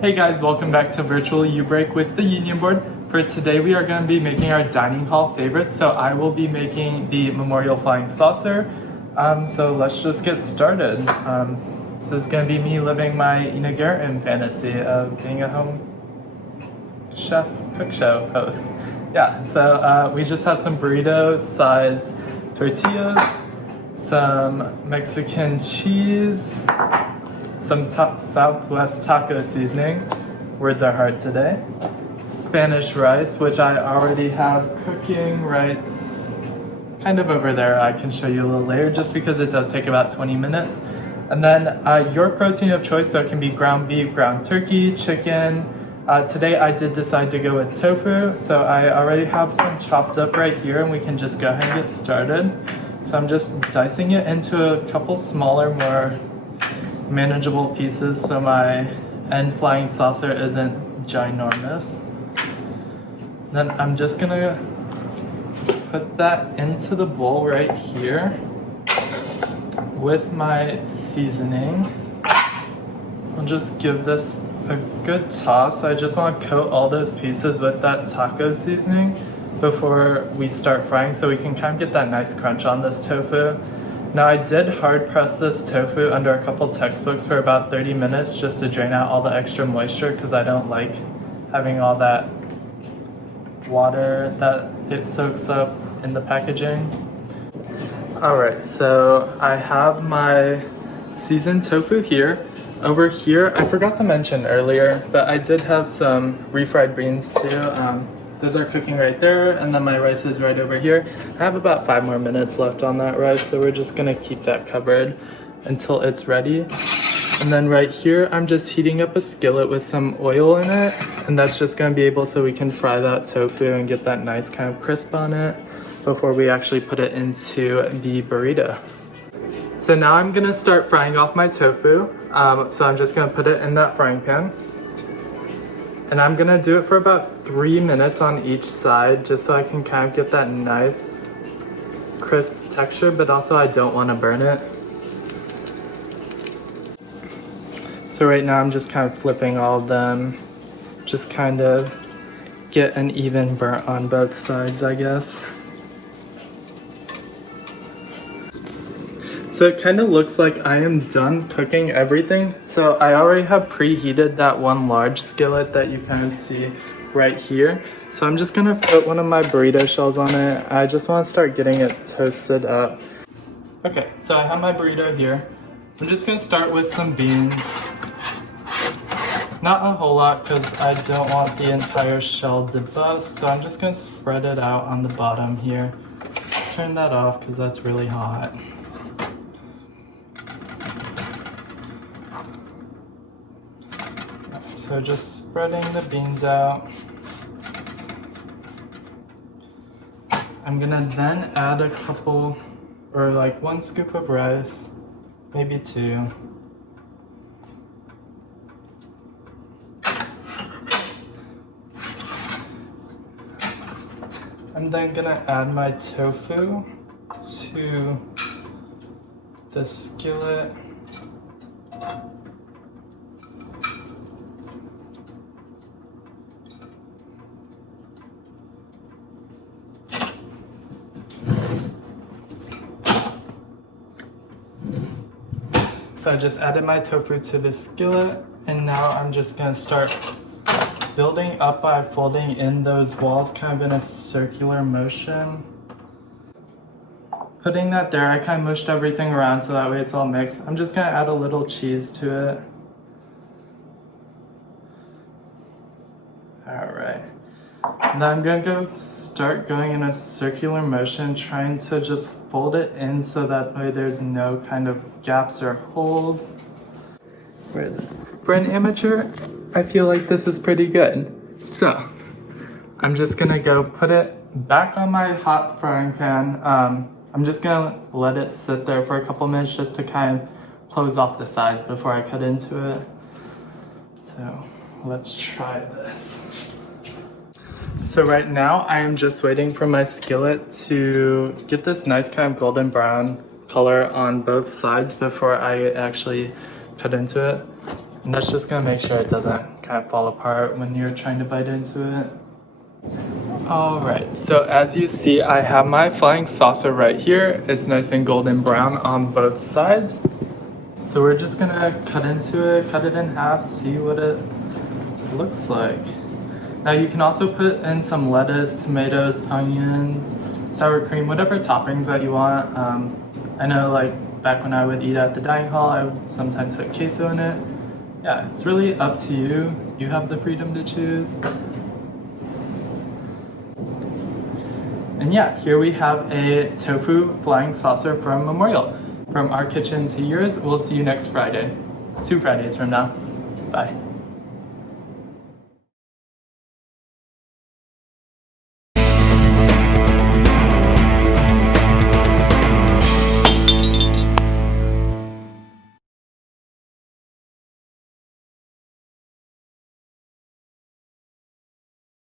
Hey guys, welcome back to Virtual U-Break with the Union Board. For today we are going to be making our dining hall favorites, so I will be making the Memorial Flying Saucer. So let's just get started. This is going to be me living my Ina Garten fantasy of being a home chef cook show host. Yeah, so we just have some burrito-sized tortillas, some Mexican cheese, some Southwest taco seasoning, words are hard today, Spanish rice, which I already have cooking right kind of over there. I can show you a little later just because it does take about 20 minutes. And then your protein of choice, so it can be ground beef, ground turkey, chicken. Today I did decide to go with tofu, so I already have some chopped up right here and we can just go ahead and get started. So I'm just dicing it into a couple smaller, more manageable pieces so my end flying saucer isn't ginormous. Then I'm just gonna put that into the bowl right here with my seasoning. I'll just give this a good toss. I just want to coat all those pieces with that taco seasoning before we start frying so we can kind of get that nice crunch on this tofu. Now I did hard press this tofu under a couple textbooks for about 30 minutes just to drain out all the extra moisture because I don't like having all that water that it soaks up in the packaging. Alright, so I have my seasoned tofu here. Over here, I forgot to mention earlier, but I did have some refried beans too. Those are cooking right there, and then my rice is right over here. I have about 5 more minutes left on that rice, so we're just gonna keep that covered until it's ready. And then right here, I'm just heating up a skillet with some oil in it, and that's just gonna be able so we can fry that tofu and get that nice kind of crisp on it before we actually put it into the burrito. So now I'm gonna start frying off my tofu. So I'm just gonna put it in that frying pan. And I'm gonna do it for about 3 minutes on each side just so I can kind of get that nice crisp texture, but also I don't want to burn it. So right now I'm just kind of flipping all of them, just kind of get an even burnt on both sides, I guess. So it kind of looks like I am done cooking everything. So I already have preheated that one large skillet that you kind of see right here. So I'm just gonna put one of my burrito shells on it. I just want to start getting it toasted up. Okay, so I have my burrito here. I'm just gonna start with some beans. Not a whole lot because I don't want the entire shell to bust. So I'm just gonna spread it out on the bottom here. Turn that off because that's really hot. So just spreading the beans out. I'm gonna then add a couple, or like 1 scoop of rice, maybe 2. I'm then gonna add my tofu to the skillet. So I just added my tofu to the skillet, and now I'm just gonna start building up by folding in those walls kind of in a circular motion. Putting that there, I kind of mushed everything around so that way it's all mixed. I'm just gonna add a little cheese to it. Alright. Now I'm gonna start going in a circular motion, trying to just fold it in so that way there's no kind of gaps or holes. Where is it? For an amateur, I feel like this is pretty good. So, I'm just gonna go put it back on my hot frying pan. I'm just gonna let it sit there for a couple minutes just to kind of close off the sides before I cut into it. So, let's try this. So right now I am just waiting for my skillet to get this nice kind of golden brown color on both sides before I actually cut into it. And that's just gonna make sure it doesn't kind of fall apart when you're trying to bite into it. Alright, so as you see, I have my flying saucer right here. It's nice and golden brown on both sides. So we're just gonna cut into it, cut it in half, see what it looks like. Now you can also put in some lettuce, tomatoes, onions, sour cream, whatever toppings that you want. I know like back when I would eat at the dining hall, I would sometimes put queso in it. Yeah, it's really up to you. You have the freedom to choose. And yeah, here we have a tofu flying saucer from Memorial. From our kitchen to yours, we'll see you next Friday. 2 Fridays from now. Bye.